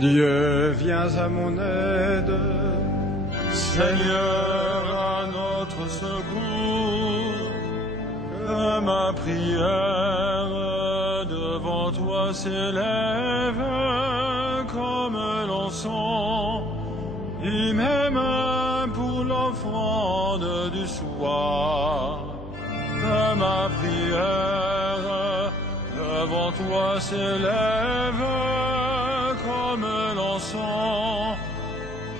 Dieu, viens à mon aide. Seigneur, à notre secours, que ma prière devant toi s'élève comme l'encens, et mes mains pour l'offrande du soir. Que ma prière devant toi s'élève comme l'encens,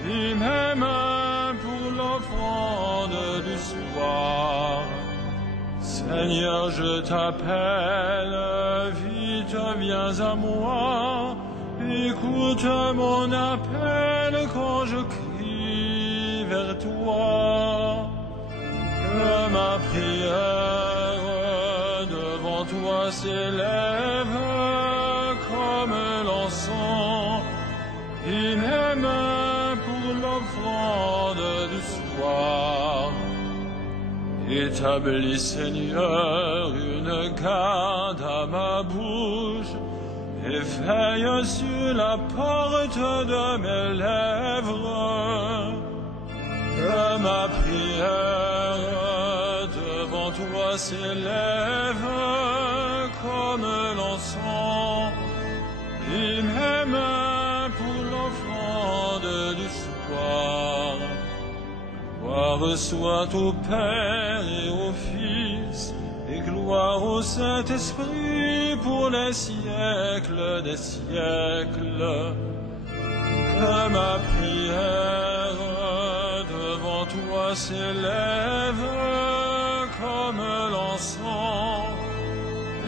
et mes mains pour l'offrande du soir. Seigneur, je t'appelle, vite viens à moi, écoute mon appel quand je crie vers toi. Que ma prière devant toi s'élève comme l'encens, et mes mains pour l'offrande du soir. Établis, Seigneur, une garde à ma bouche, et veille sur la porte de mes lèvres. Que ma prière devant toi s'élève comme l'encens, et mes mains pour l'offrande du soir. Gloire soit au Père et au Fils, et gloire au Saint-Esprit pour les siècles des siècles. Que ma prière devant toi s'élève comme l'encens,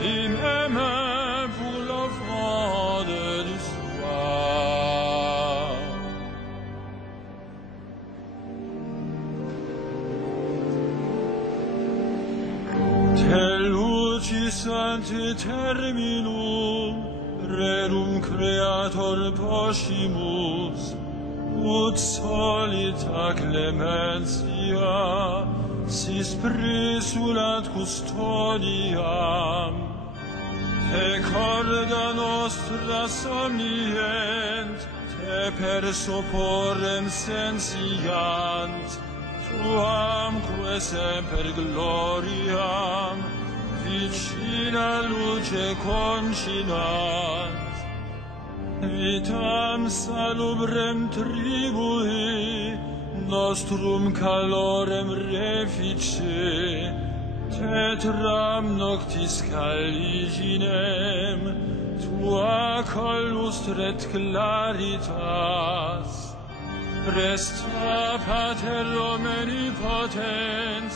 et mes mains pour l'offrande du soir. Te lucis ante terminum, rerum creator poscimus, ut solita clementia, sis presulat custodiam. Te corda nostra somnient, te per soporrem sensiant, tuamque semper gloriam, vicina luce concinant. Vitam salubrem tribui, nostrum calorem refice, tetram noctis caliginem, tua colustret claritas. Presta Pater omnipotens,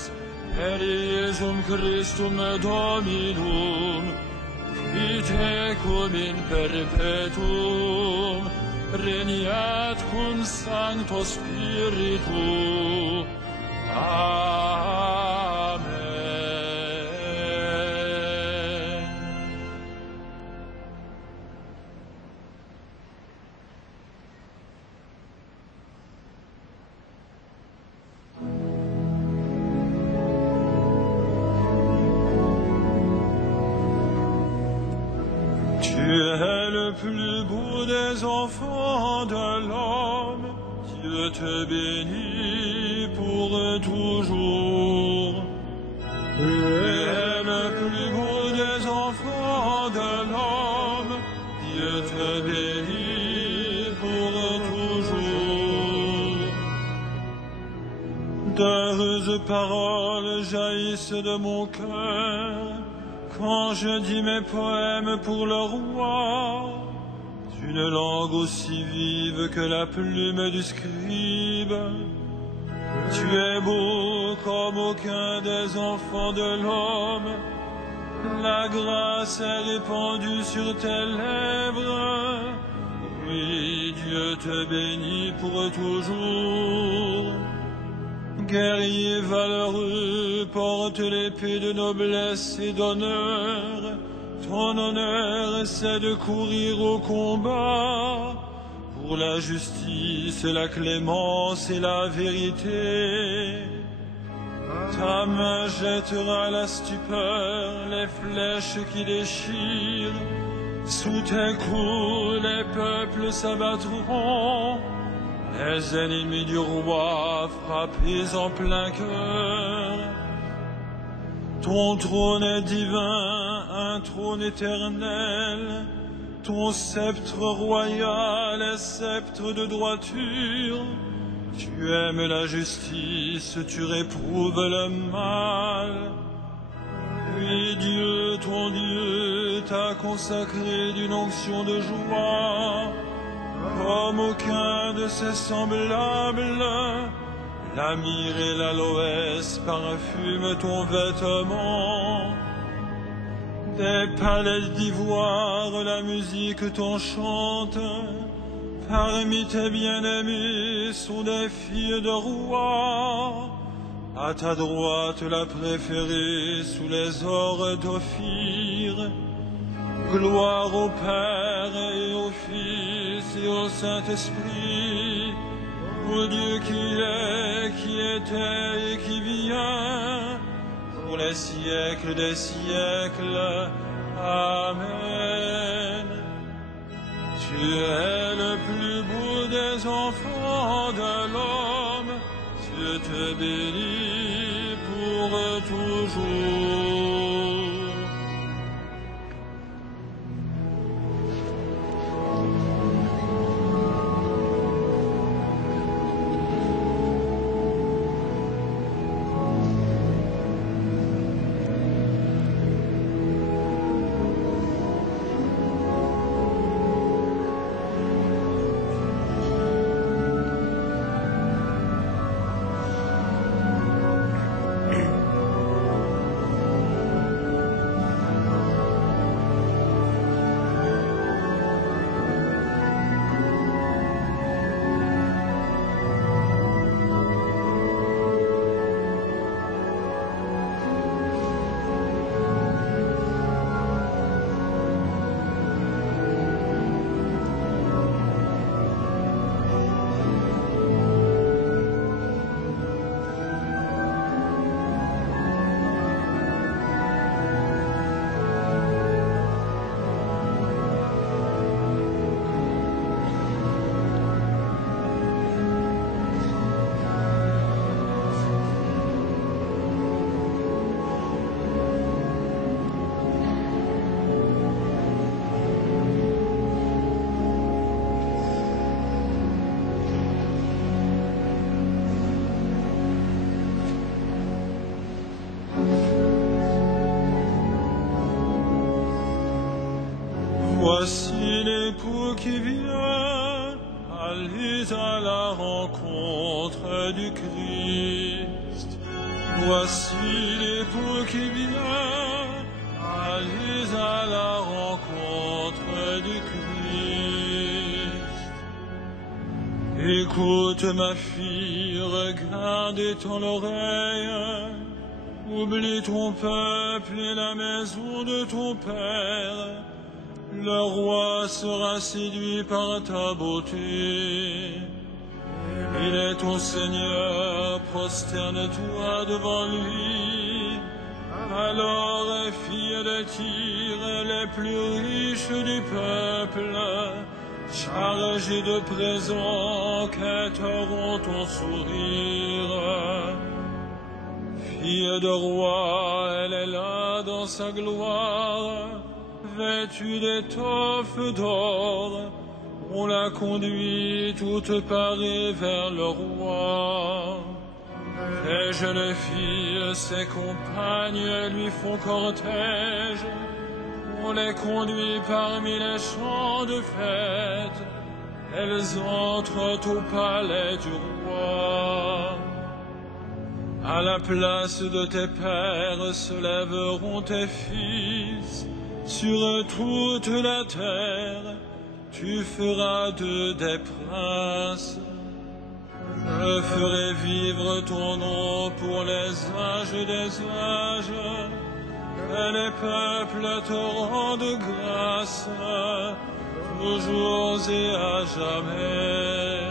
per Iesum Christum Dominum, qui tecum in perpetuum regnat cum Sancto Spiritu. Amen. Tu es le plus beau des enfants de l'homme, Dieu te bénit pour toujours. Tu es le plus beau des enfants de l'homme, Dieu te bénit pour toujours. D'heureuses paroles jaillissent de mon cœur, quand je dis mes poèmes pour le roi, d'une langue aussi vive que la plume du scribe. Tu es beau comme aucun des enfants de l'homme, la grâce est répandue sur tes lèvres. Oui, Dieu te bénit pour toujours. Guerrier valeureux, porte l'épée de noblesse et d'honneur. Ton honneur, c'est de courir au combat pour la justice, la clémence et la vérité. Ta main jettera la stupeur, les flèches qui déchirent. Sous tes coups, les peuples s'abattront, les ennemis du roi frappés en plein cœur. Ton trône est divin, un trône éternel, ton sceptre royal est sceptre de droiture. Tu aimes la justice, tu réprouves le mal. Puis Dieu, ton Dieu, t'a consacré d'une onction de joie, comme aucun de ses semblables. La myrrhe et l'aloès parfument ton vêtement. Des palettes d'ivoire, la musique t'enchante. Parmi tes bien-aimés sont des filles de rois. À ta droite la préférée sous les ors d'Ophir. Gloire au Père et au Fils et au Saint-Esprit, au Dieu qui est, qui était et qui vient, pour les siècles des siècles. Amen. Tu es le plus beau des enfants de l'homme, Dieu te bénit pour toujours. Voici l'époux qui vient, allez à la rencontre du Christ. Voici l'époux qui vient, allez à la rencontre du Christ. Écoute ma fille, regarde et tends l'oreille, oublie ton peuple et la maison de ton père. Le roi sera séduit par ta beauté. Il est ton Seigneur, prosterne-toi devant lui. Alors, filles de Tyr, les plus riches du peuple, chargées de présents, quêteront ton sourire. Fille de roi, elle est là dans sa gloire, vêtue d'étoffes d'or, on la conduit toute parée vers le roi. Les jeunes filles, ses compagnes, lui font cortège, on les conduit parmi les champs de fête, elles entrent au palais du roi. À la place de tes pères se lèveront tes fils, sur toute la terre, tu feras d'eux des princes. Je ferai vivre ton nom pour les âges des âges, que les peuples te rendent grâce, toujours et à jamais.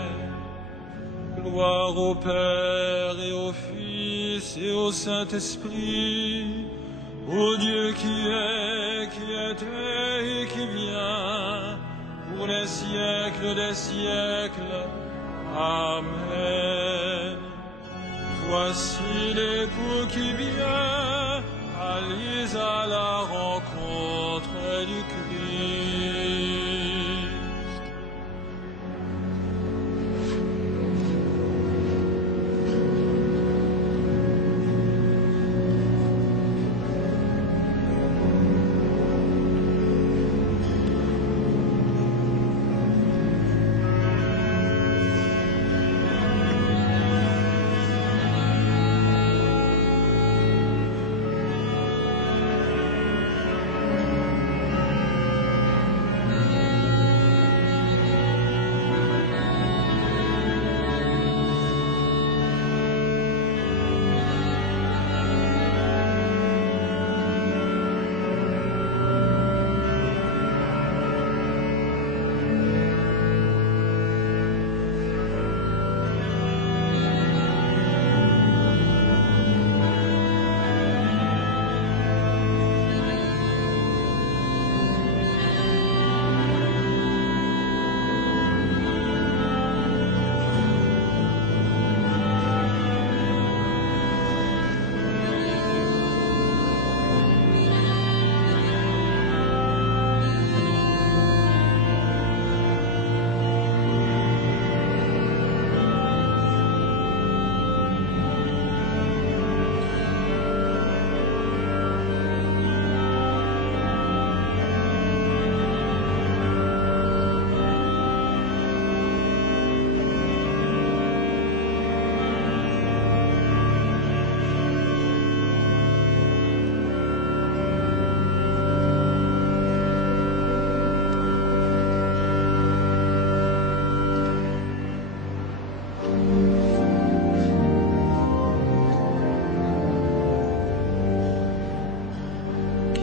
Gloire au Père et au Fils et au Saint-Esprit, Ô Dieu qui est, qui était et qui vient, pour les siècles des siècles. Amen. Voici l'époux qui vient, allez à la rencontre du Christ.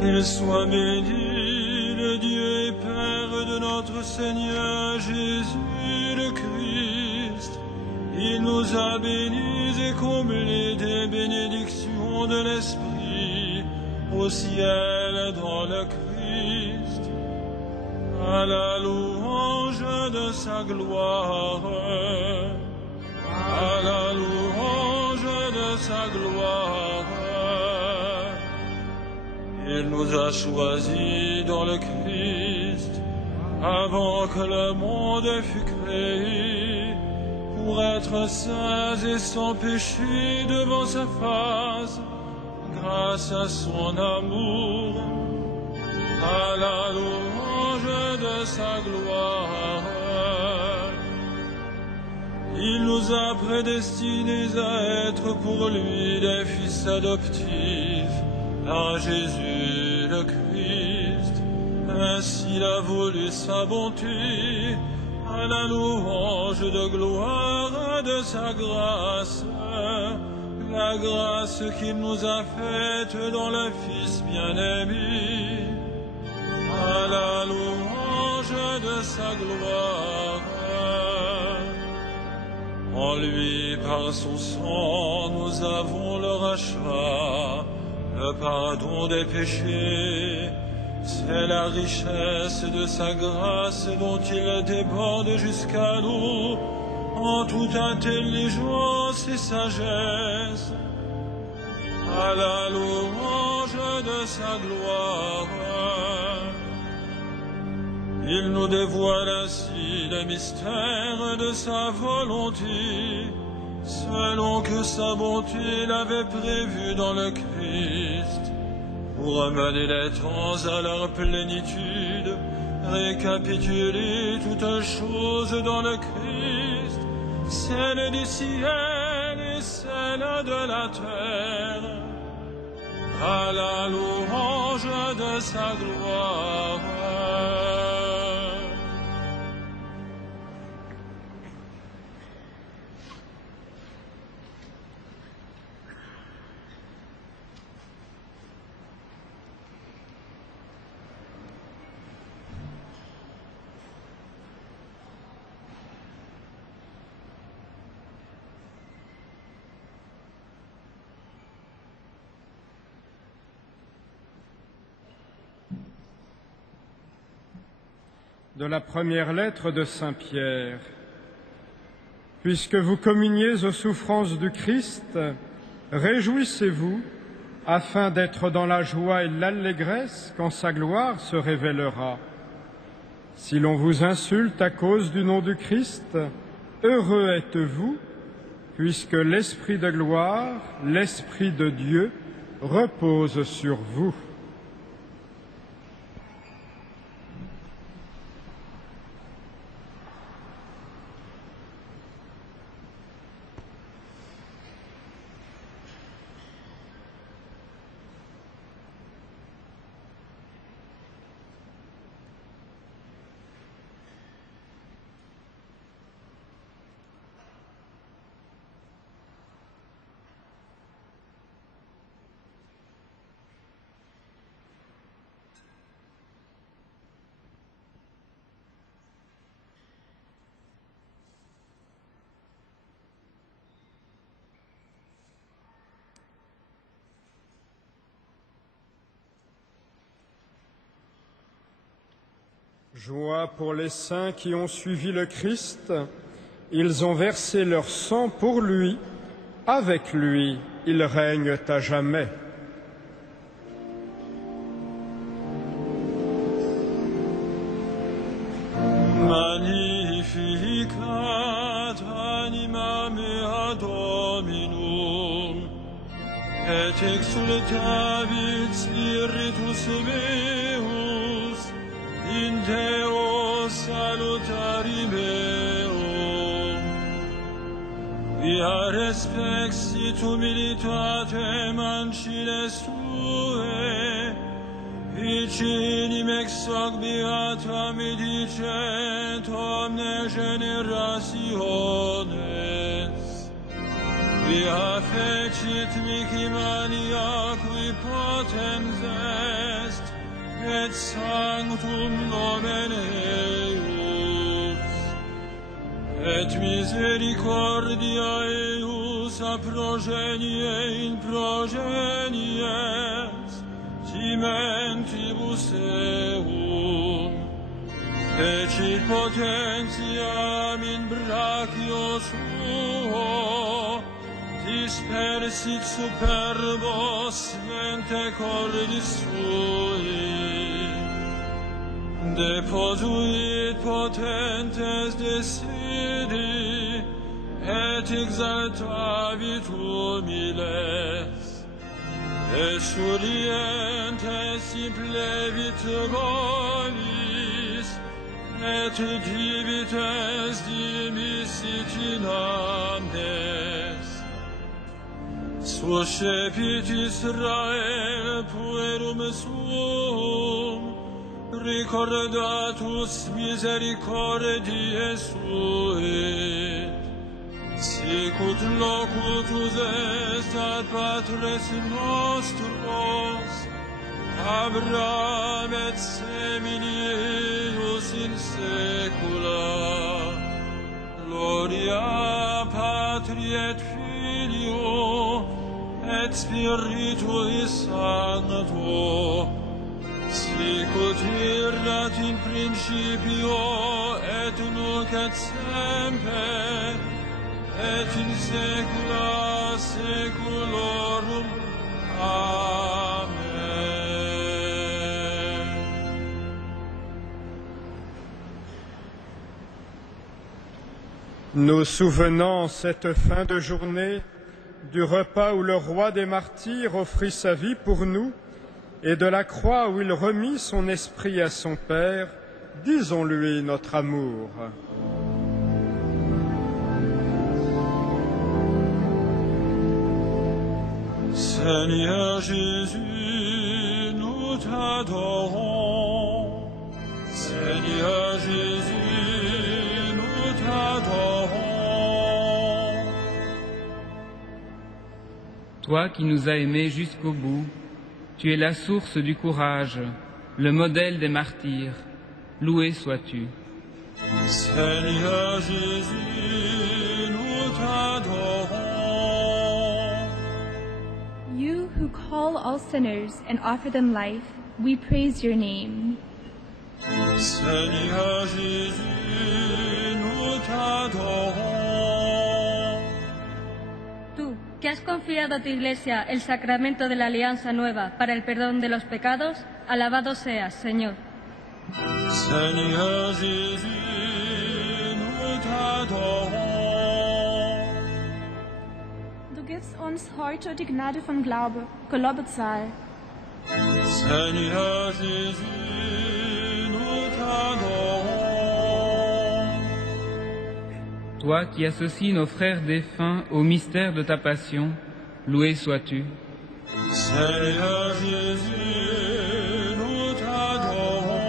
Qu'il soit béni le Dieu et Père de notre Seigneur Jésus le Christ. Il nous a bénis et comblés des bénédictions de l'Esprit au ciel dans le Christ, à la louange de sa gloire, à la louange de sa gloire. Il nous a choisis dans le Christ avant que le monde fût créé, pour être saints et sans péché devant sa face, grâce à son amour, à la louange de sa gloire. Il nous a prédestinés à être pour lui des fils adoptifs, à Jésus le Christ. Ainsi il a voulu sa bonté, à la louange de gloire de sa grâce, la grâce qu'il nous a faite dans le Fils bien-aimé, à la louange de sa gloire. En lui, par son sang, nous avons le rachat, le pardon des péchés. C'est la richesse de sa grâce dont il déborde jusqu'à nous en toute intelligence et sagesse, à la louange de sa gloire. Il nous dévoile ainsi le mystère de sa volonté, selon que sa bonté l'avait prévu dans le Christ, pour amener les temps à leur plénitude, récapituler toutes choses dans le Christ, celles du ciel et celles de la terre, à la louange de sa gloire. De la première lettre de Saint Pierre. Puisque vous communiez aux souffrances du Christ, réjouissez-vous, afin d'être dans la joie et l'allégresse quand sa gloire se révélera. Si l'on vous insulte à cause du nom du Christ, heureux êtes-vous, puisque l'Esprit de gloire, l'Esprit de Dieu, repose sur vous. Joie pour les saints qui ont suivi le Christ, ils ont versé leur sang pour lui, avec lui, ils règnent à jamais. Magnificat anima mea Dominum, et exultavit spiritus meus, in Deo salutari meum. Via respexit humilitatem anciles Tue, Vicinim ex hoc beata me dicent omne generationes. Via fecit mihi mania qui potens est, et sanctum nomen eius. Et misericordia eius a progenie in progenies, cimentibus eum. Fecit potentiam in brachio suo, dispersit superbos mente cordis sui. Deposuit potentes desidi, et exaltavit humiles. Esurientes implevit golis, et divites dimisit in amnes. Suscepit Israel puerum suum, recordatus misericordiae sui. Sicut locutus est ad patres nostros, Abraham et seminius in saecula. Gloria Patri et Filio, et Spiritui Sancto, sicut erat in principio, et nunc et semper, et in saecula saeculorum. Amen. Nous souvenons cette fin de journée du repas où le roi des martyrs offrit sa vie pour nous et de la croix où il remit son esprit à son Père, disons-lui notre amour. Seigneur Jésus, nous t'adorons. Seigneur Jésus, nous t'adorons. Toi qui nous as aimés jusqu'au bout, tu es la source du courage, le modèle des martyrs. Loué sois-tu. Seigneur Jésus, nous t'adorons. You who call all sinners and offer them life, we praise your name. Seigneur Jésus, nous t'adorons. Tú, que has confiado a tu Iglesia el sacramento de la alianza nueva para el perdón de los pecados, alabado seas, Señor. Seigneur Jésus, nous t'adorons. Du gibst uns heute die Gnade von Glaube. Gelobet sei. Seigneur Jésus, nous t'adorons. Toi qui associes nos frères défunts au mystère de ta passion, loué sois-tu. Seigneur Jésus, nous t'adorons.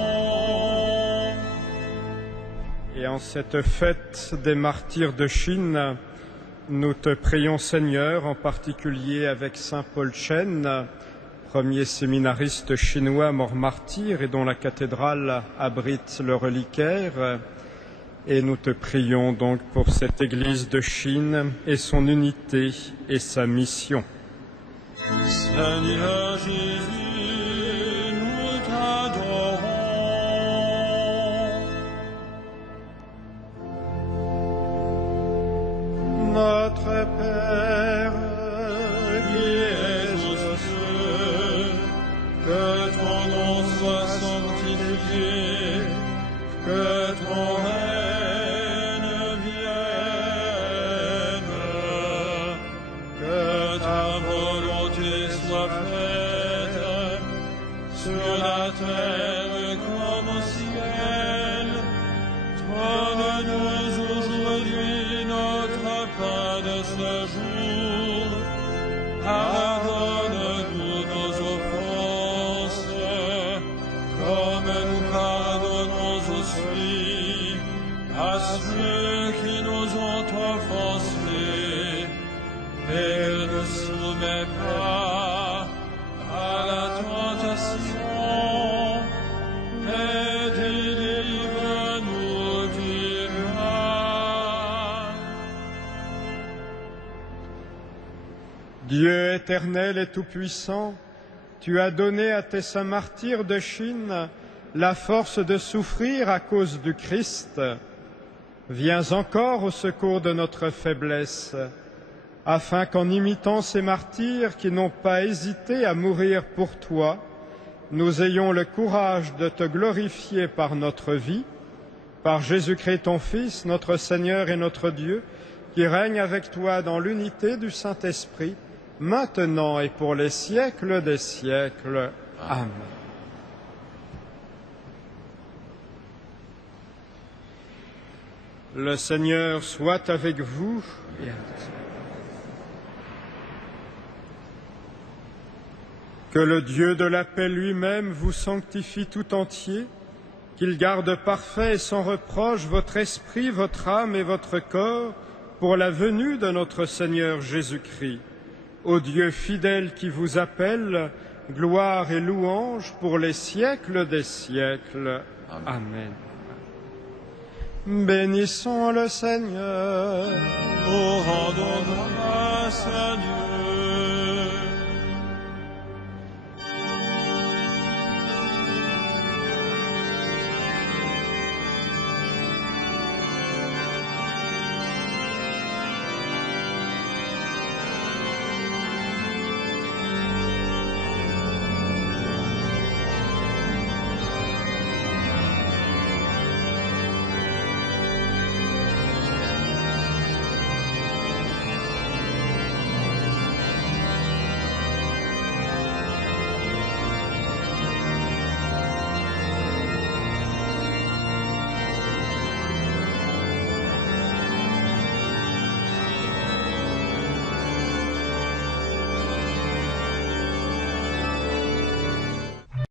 Et en cette fête des martyrs de Chine, nous te prions, Seigneur, en particulier avec saint Paul Chen, premier séminariste chinois mort martyr et dont la cathédrale abrite le reliquaire. Et nous te prions donc pour cette Église de Chine et son unité et sa mission. Seigneur Jésus, nous t'adorons. Notre Père, qui es aux cieux, que ton nom soit sanctifié, que ton règne vienne, que ta volonté soit faite sur la terre comme au ciel. Donne-nous aujourd'hui notre pain de ce jour. Pardonne-nous nos offenses, comme nous pardonnons aussi à ceux qui nous ont offensés. Et ne nous soumets pas à la tentation, mais délivre-nous du mal. Dieu éternel et tout-puissant, tu as donné à tes saints martyrs de Chine la force de souffrir à cause du Christ. Viens encore au secours de notre faiblesse, afin qu'en imitant ces martyrs qui n'ont pas hésité à mourir pour toi, nous ayons le courage de te glorifier par notre vie, par Jésus-Christ ton Fils, notre Seigneur et notre Dieu, qui règne avec toi dans l'unité du Saint-Esprit, maintenant et pour les siècles des siècles. Amen. Le Seigneur soit avec vous. Que le Dieu de la paix lui-même vous sanctifie tout entier, qu'il garde parfait et sans reproche votre esprit, votre âme et votre corps pour la venue de notre Seigneur Jésus-Christ. Ô Dieu fidèle qui vous appelle, gloire et louange pour les siècles des siècles. Amen. Bénissons le Seigneur. Nous rendons grâce à Dieu.